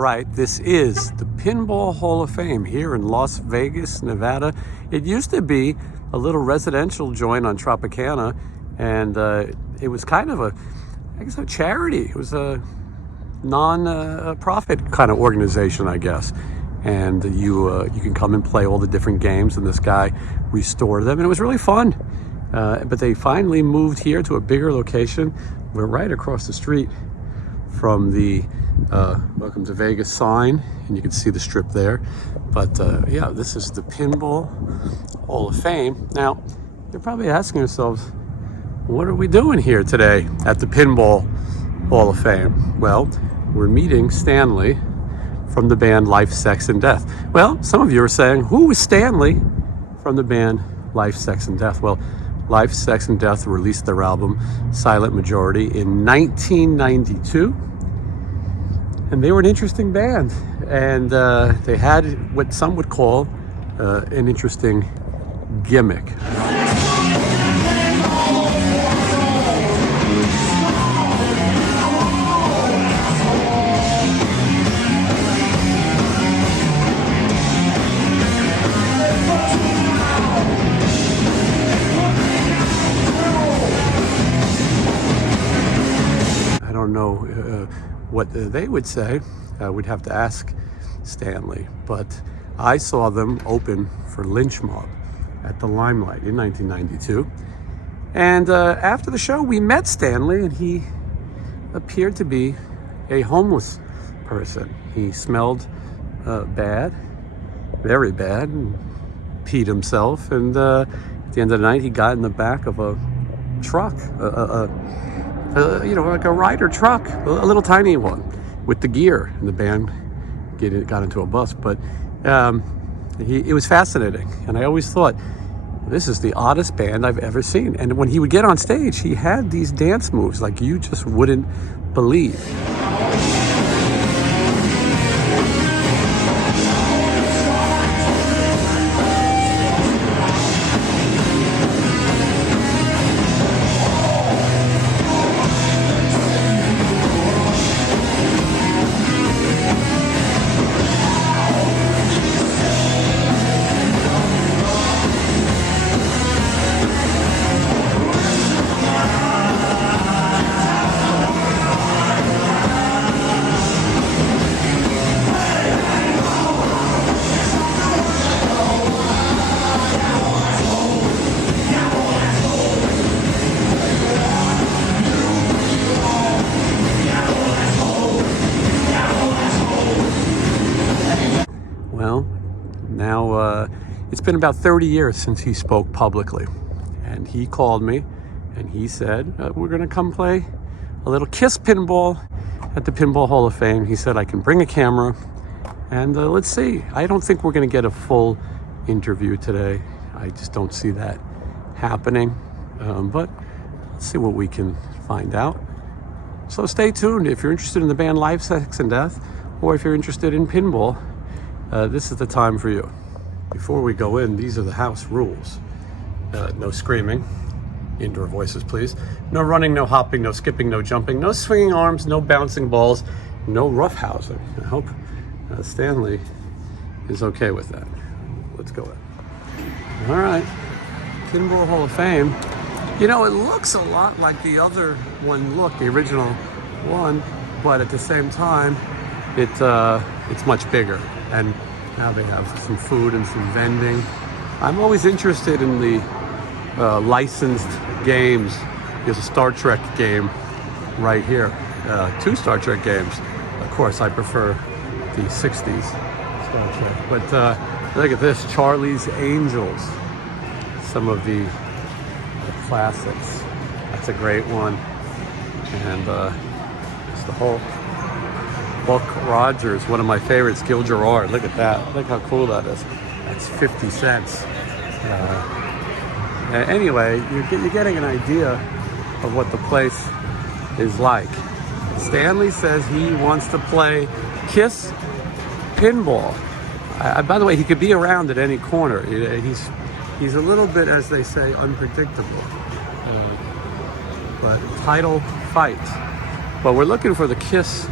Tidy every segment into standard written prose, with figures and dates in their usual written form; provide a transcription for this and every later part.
right, this is the Pinball Hall of Fame here in Las Vegas, Nevada. It used to be a little residential joint on Tropicana, and it was kind of a charity. It was a non-profit kind of organization, I guess. And you can come and play all the different games, and this guy restored them, and it was really fun. But they finally moved here to a bigger location. We're right across the street from the Welcome to Vegas sign, and you can see the strip there. But yeah, this is the Pinball Hall of Fame. Now, you're probably asking yourselves, what are we doing here today at the Pinball Hall of Fame? Well, we're meeting Stanley from the band Life, Sex, and Death. Well, some of you are saying, who is Stanley from the band Life, Sex, and Death? Well, Life, Sex, and Death released their album Silent Majority in 1992. And they were an interesting band. And they had what some would call an interesting gimmick. Know what they would say. We'd have to ask Stanley, but I saw them open for Lynch Mob at the Limelight in 1992, and after the show we met Stanley, and he appeared to be a homeless person. He smelled bad, very bad, and peed himself, and at the end of the night he got in the back of a truck, like a Ryder truck, a little tiny one with the gear, and the band got into a bus. But it was fascinating, and I always thought, this is the oddest band I've ever seen. And when he would get on stage, he had these dance moves like you just wouldn't believe. Now, it's been about 30 years since he spoke publicly, and he called me and he said, we're going to come play a little Kiss pinball at the Pinball Hall of Fame. He said, I can bring a camera, and let's see. I don't think we're going to get a full interview today. I just don't see that happening, but let's see what we can find out. So stay tuned. If you're interested in the band Life, Sex, and Death, or if you're interested in pinball, this is the time for you. Before we go in, these are the house rules. No screaming, indoor voices please. No running, no hopping, no skipping, no jumping, no swinging arms, no bouncing balls, no roughhousing. I hope Stanley is okay with that. Let's go in. All right, Pinball Hall of Fame. You know, it looks a lot like the other one the original one, but at the same time, it's much bigger. And now they have some food and some vending. I'm always interested in the licensed games. There's a Star Trek game right here. 2 Star Trek games. Of course, I prefer the 60s Star Trek. But look at this, Charlie's Angels. Some of the classics. That's a great one. And it's the whole Buck Rogers, one of my favorites, Gil Gerard. Look at that. Look how cool that is. That's 50 cents. Anyway, you're getting an idea of what the place is like. Stanley says he wants to play Kiss pinball. By the way, he could be around at any corner. He's a little bit, as they say, unpredictable. But title fight. But we're looking for the Kiss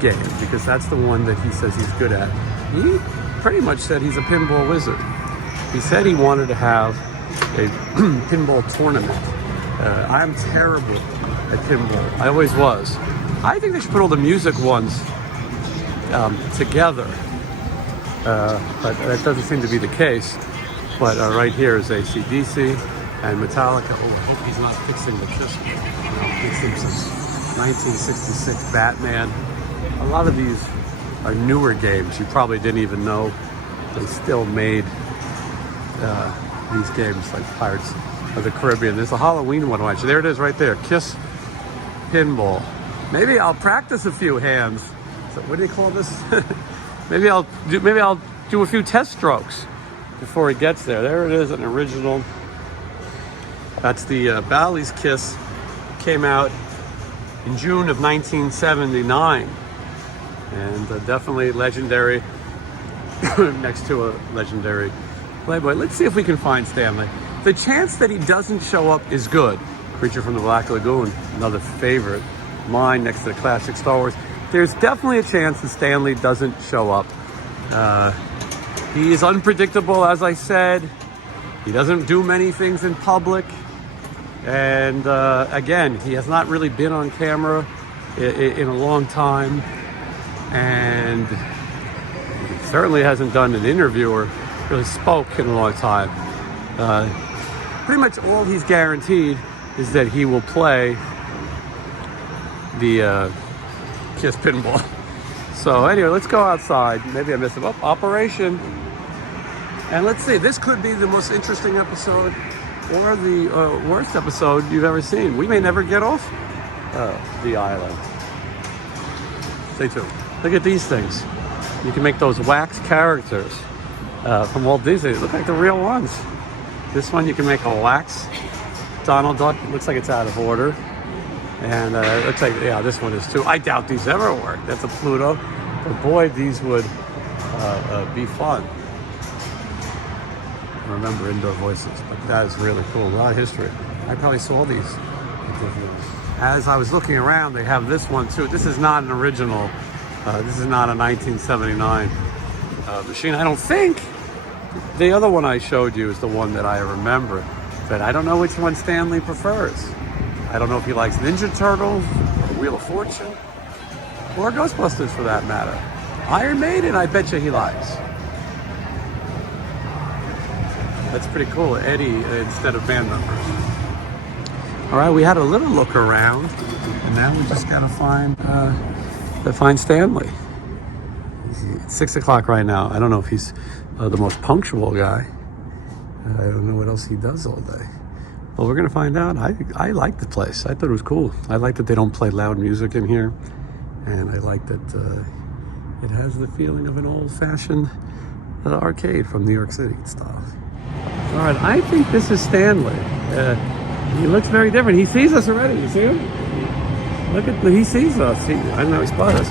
game, because that's the one that he says he's good at. He pretty much said he's a pinball wizard. He said he wanted to have a pinball tournament. I'm terrible at pinball. I always was. I think they should put all the music ones together. But that doesn't seem to be the case. But right here is AC/DC and Metallica. Oh, I hope he's not fixing the Kiss. Fixing some 1966 Batman. A lot of these are newer games. You probably didn't even know they still made these games like Pirates of the Caribbean. There's a Halloween one. Actually, there it is right there. Kiss Pinball. Maybe I'll practice a few hands. So what do you call this? maybe I'll do a few test strokes before it gets there. There it is, an original. That's the Bally's Kiss. Came out in June of 1979, and definitely legendary. Next to a legendary Playboy. Let's see if we can find Stanley. The chance that he doesn't show up is good. Creature from the Black Lagoon, another favorite mine next to the classic Star Wars. There's definitely a chance that Stanley doesn't show up. He is unpredictable, as I said. He doesn't do many things in public. And again, he has not really been on camera in a long time. And he certainly hasn't done an interview or really spoke in a long time. Pretty much all he's guaranteed is that he will play the Kiss Pinball. So anyway, let's go outside. Maybe I missed him. Operation. And let's see, this could be the most interesting episode or the worst episode you've ever seen. We may never get off the island. Stay tuned. Look at these things. You can make those wax characters from Walt Disney. They look like the real ones. This one you can make a wax Donald Duck. It looks like it's out of order. And it looks like, yeah, this one is too. I doubt these ever work. That's a Pluto. But boy, these would be fun. Remember Indoor Voices, but that is really cool. A lot of history. I probably saw these. As I was looking around, they have this one too. This is not an original. This is not a 1979 machine. I don't think. The other one I showed you is the one that I remember, but I don't know which one Stanley prefers. I don't know if he likes Ninja Turtles, or Wheel of Fortune, or Ghostbusters for that matter. Iron Maiden, I bet you he likes. That's pretty cool, Eddie instead of band members. All right, we had a little look around, and now we just gotta find Stanley. It's 6 o'clock right now. I don't know if he's the most punctual guy. I don't know what else he does all day. Well, we're gonna find out. I like the place. I thought it was cool. I like that they don't play loud music in here, and I like that it has the feeling of an old-fashioned arcade from New York City style. All right, I think this is Stanley. He looks very different. He sees us already. You see him? Look at, he sees us. I know he spotted us.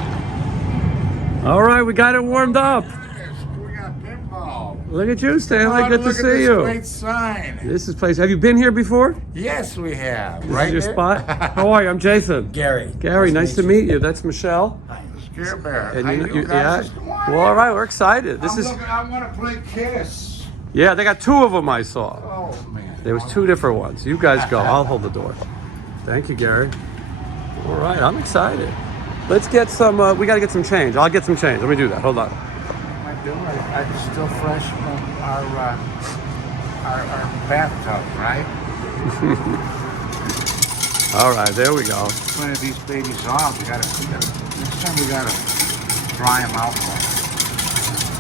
All right, we got it warmed up. We got pinball. Look at you, Stanley. Good to see you. Great sign. This is place. Have you been here before? Yes, we have. This is your spot. How are you? I'm Jason. Gary. Gary, nice to meet you. That's Michelle. Hi. Scare Bear. And you guys? yeah. Well, all right, we're excited. I want to play Kiss. Yeah, they got two of them I saw. Oh, man. There was two different ones. You guys go. I'll hold the door. Thank you, Gary. All right, I'm excited. Let's get some, we got to get some change. I'll get some change. Let me do that. Hold on. I'm still fresh from our bathtub, right? All right, there we go. Plenty of these babies off. Next time we gotta dry them out more.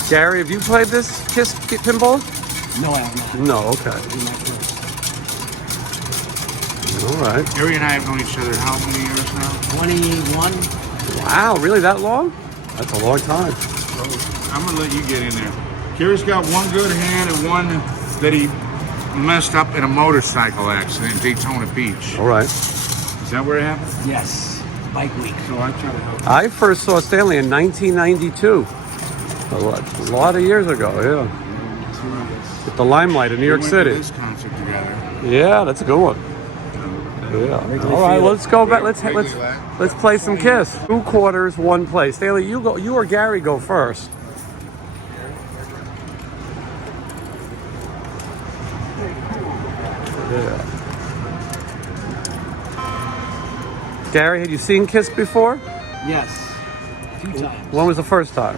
Gary, have you played this Kiss Pinball? No, I have not. No, okay. All right. Gary and I have known each other how many years now? 21. Wow, really that long? That's a long time. I'm gonna let you get in there. Gary's got one good hand and one that he messed up in a motorcycle accident in Daytona Beach. All right. Is that where it happened? Yes. Bike week. So I try to help. I first saw Stanley in 1992. A lot of years ago, yeah. At the Limelight in New York City. We went to this concert together. Yeah, that's a good one. Yeah. All right, let's go back. Let's play some Kiss. 2 quarters, 1 play. Stanley, you go. You or Gary go first. Yeah. Gary, had you seen Kiss before? Yes. A few times. When was the first time?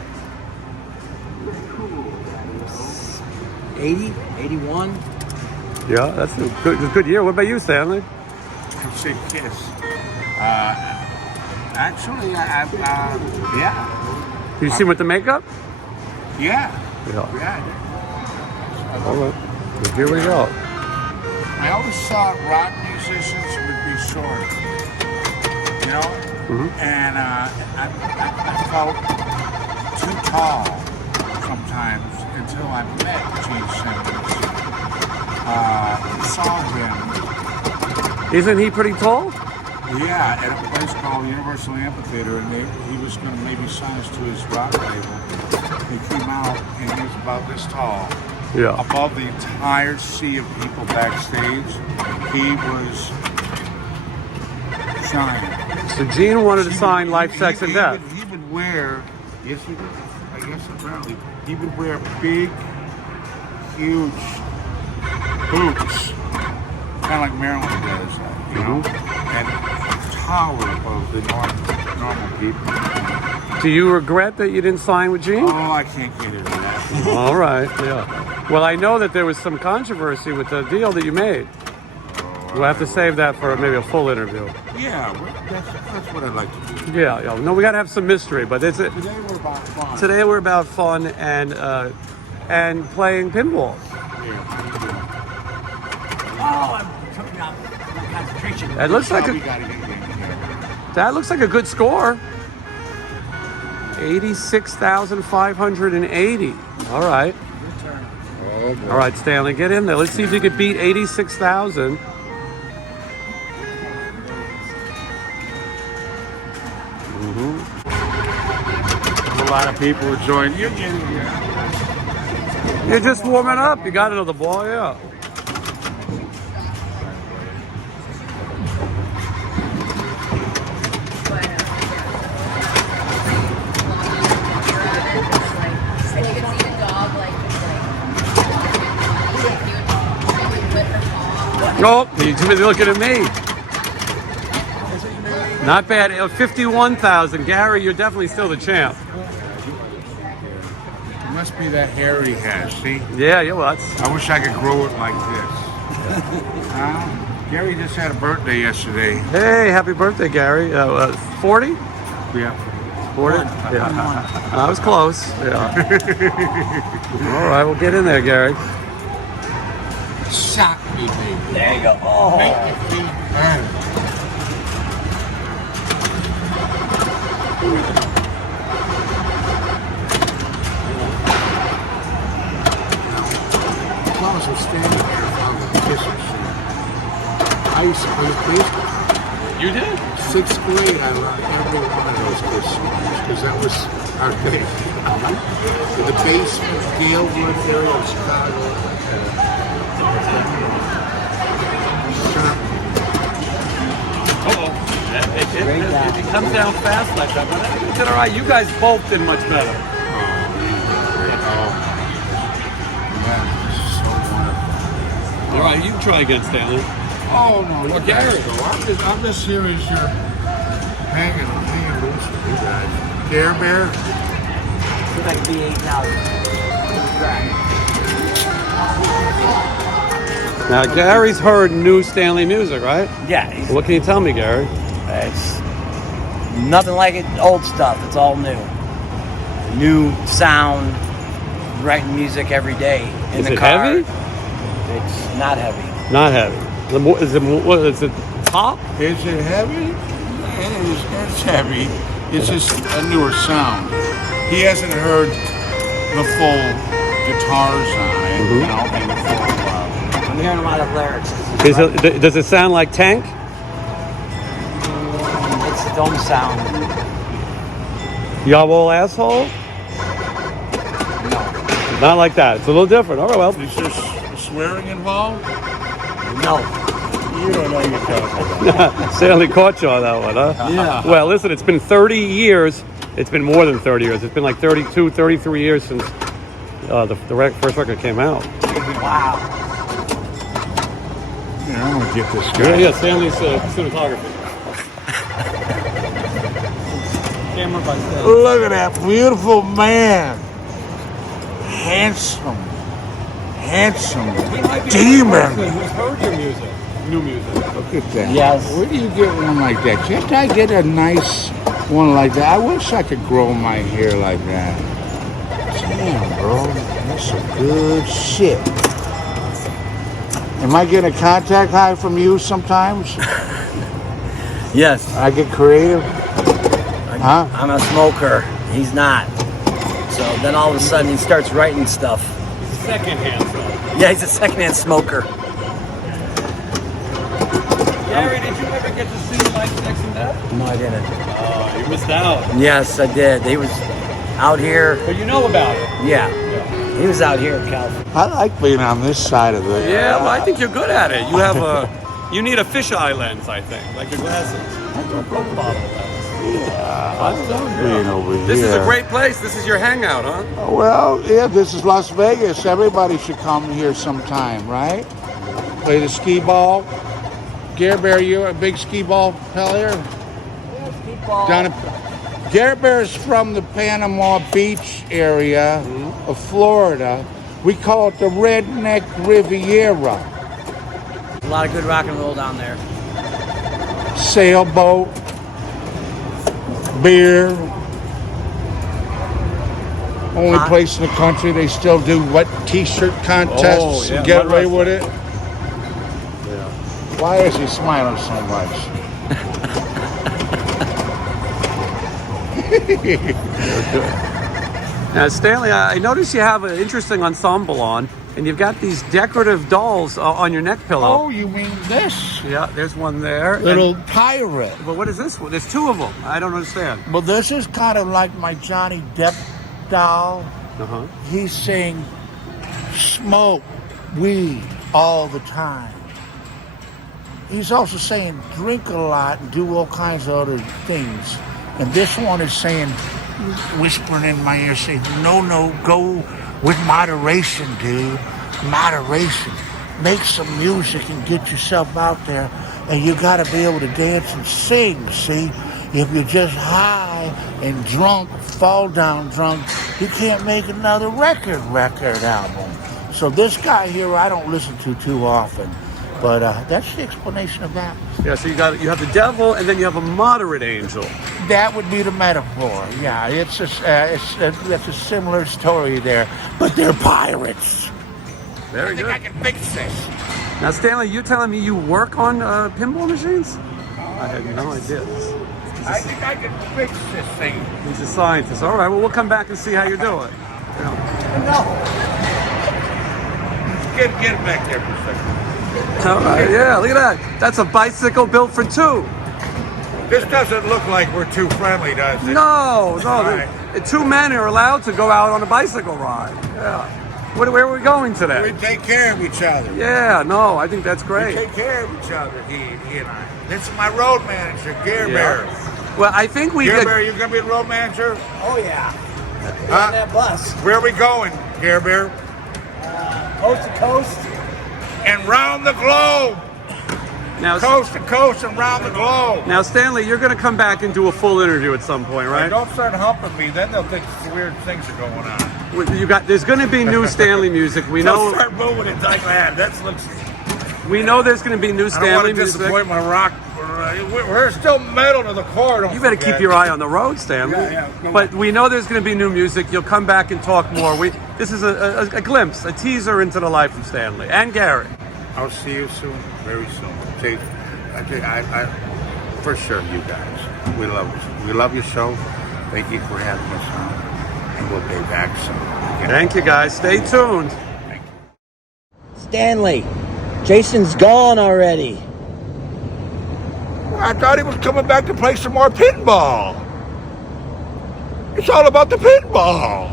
80, 81. Yeah, that's a good year. What about you, Stanley? You say Kiss. Actually, yeah. You see with the makeup? Yeah. Yeah. Yeah. All right. Well, here we go. I always thought rock musicians would be short, you know? And I felt too tall sometimes until I met Gene Simmons. Saw him. Isn't he pretty tall? Yeah, at a place called Universal Amphitheater, and he was going to maybe sign us to his rock label. He came out, and he was about this tall. Yeah. Above the entire sea of people backstage, he was giant. So Gene wanted to sign Life, Sex, and Death. He would wear, yes he did, I guess apparently, he would wear big, huge boots, kind of like Marilyn does, you know, and tower above the normal people. Do you regret that you didn't sign with Gene? Oh, I can't get into that. All right, yeah. Well, I know that there was some controversy with the deal that you made. We'll have to save that for maybe a full interview. Yeah, well, that's what I'd like to do. Yeah, yeah. No, we got to have some mystery, but it's Today we're about fun. today we're about fun and playing pinball. Oh, it took me out my concentration. It looks like We gotta get in here. that looks like a good score. 86,580. All right. Oh, boy. All right, Stanley, get in there. Let's see if you could beat 86,000. A lot of people are joining. You're just warming up. You got another ball, yeah. And you can see the dog Oh, you're too busy looking at me. Not bad. 51,000. Gary, you're definitely still the champ. It must be that hair he has, see? Yeah, well, that's... I wish I could grow it like this. Gary just had a birthday yesterday. Hey, happy birthday, Gary. 40? Yeah. 40? Yeah. I was close. Yeah. All right, we'll get in there, Gary. Shock me, baby. There you go. Oh. Make your feet burn. As long as I'm standing here, I'm the kissing scene. I used to play baseball. You did? 6th grade, I learned every one of those kiss songs because that was our thing. In the basement, Galewood area of Chicago. It comes down fast like that, but it's all right. You guys both did much better. All right, you try again, Stanley. Oh no, you Gary. guys go. I'm just here as you're hanging loose with you guys. Care Bear? It's like B8,000. Now, Gary's heard new Stanley music, right? Yeah, he's, What can you tell me, Gary? it's nothing like it. Old stuff. It's all new. New sound. Writing music every day in Is the it car. heavy? It's not heavy. Not heavy. Is it top? Is it heavy? It's heavy. It's just a newer sound. He hasn't heard the full guitars on it, you know, and the full. I'm hearing a lot of lyrics. Does it sound like Tank? It's its own sound. Y'all old asshole? No. Not like that. It's a little different. All right, well. Is there swearing involved? No. You don't know you're talking about. Stanley caught you on that one, huh? Yeah. Well, listen, it's been 30 years. It's been more than 30 years. It's been like 32, 33 years since the first record came out. Wow. Yeah, I'm gonna get this guy. Yeah, Stanley's cinematography. Camera by Stanley. Look at that beautiful man. Handsome demon. Who's heard your music? New music. Look at that. Yes. Where do you get one like that? Can't I get a nice one like that? I wish I could grow my hair like that. Damn, bro. That's some good shit. Am I getting a contact high from you sometimes? Yes. I get creative? Huh? I'm a smoker. He's not. So then all of a sudden he starts writing stuff. Secondhand stuff. Yeah, he's a secondhand smoker. Gary, did you ever get to see Mike Jackson Death? No, I didn't. Oh, you missed out. Yes, I did. He was out here. But you know about it. Yeah. He was out here in California. I like being on this side of it. Yeah, well, I think you're good at it. You have you need a fisheye lens, I think, like your glasses. Or a Coke bottle lens. Yeah, I love being over here. This is a great place. This is your hangout, huh? Well, yeah, this is Las Vegas. Everybody should come here sometime, right? Play the skee ball. Gare Bear, you a big skee ball player? Down at, Gare Bear's from the Panama Beach area of Florida. We call it the Redneck Riviera. A lot of good rock and roll down there. Sailboat, beer. Only Hot. place in the country they still do wet t-shirt contests and get mud away with it. Yeah. Why is he smiling so much? Now, Stanley, I noticed you have an interesting ensemble on, and you've got these decorative dolls on your neck pillow. Oh, you mean this? Yeah, there's one there. Little pirate. But what is this one? There's two of them. I don't understand. Well, this is kind of like my Johnny Depp doll. Uh-huh. He's saying smoke weed all the time. He's also saying drink a lot and do all kinds of other things. And this one is saying, whispering in my ear, saying, no, go with moderation, dude. Moderation. Make some music and get yourself out there. And you got to be able to dance and sing, see? If you're just high and drunk, fall down drunk, you can't make another record album. So this guy here, I don't listen to too often. But that's the explanation of that. Yeah, so you have the devil, and then you have a moderate angel. That would be the metaphor. Yeah, that's a similar story there. But they're pirates. Very good. I can fix this. Now, Stanley, you're telling me you work on pinball machines? I had no idea. I think I can fix this thing. He's a scientist. All right, well, we'll come back and see how you're doing. Get it back there for a second. All right, yeah, look at that. That's a bicycle built for two. This doesn't look like we're too friendly, does it? No, right. the two men are allowed to go out on a bicycle ride. Yeah. Where are we going today? We take care of each other. Yeah, no, I think that's We great. take care of each other, he and I. This is my road manager, Gare Bear. Well, I think we Gare did. Bear, you gonna be the road manager? Oh, yeah. Huh? On that bus. Where are we going, Gare Bear? Coast to coast. And round the globe. Now, Coast to coast and round the globe. now, Stanley, you're going to come back and do a full interview at some point, right? Don't start humping me, then they'll think weird things are going on. There's going to be new Stanley music. We Don't know. start moving it like that. That looks. We know there's going to be new I don't want Stanley to music. disappoint my rock. We're still metal to the core. Don't You better forget. keep your eye on the road, Stanley. Yeah, come But we know there's going to be new music. You'll come back and talk more. This is a glimpse, a teaser into the life of Stanley and Gary. I'll see you soon, very soon. I for sure, you guys. We love your show. Thank you for having us on, and we'll be back soon. Thank you, guys. Stay tuned. Thank you. Stanley, Jason's gone already. I thought he was coming back to play some more pinball. It's all about the pinball.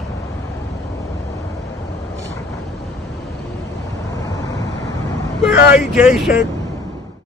Where are you, Jason?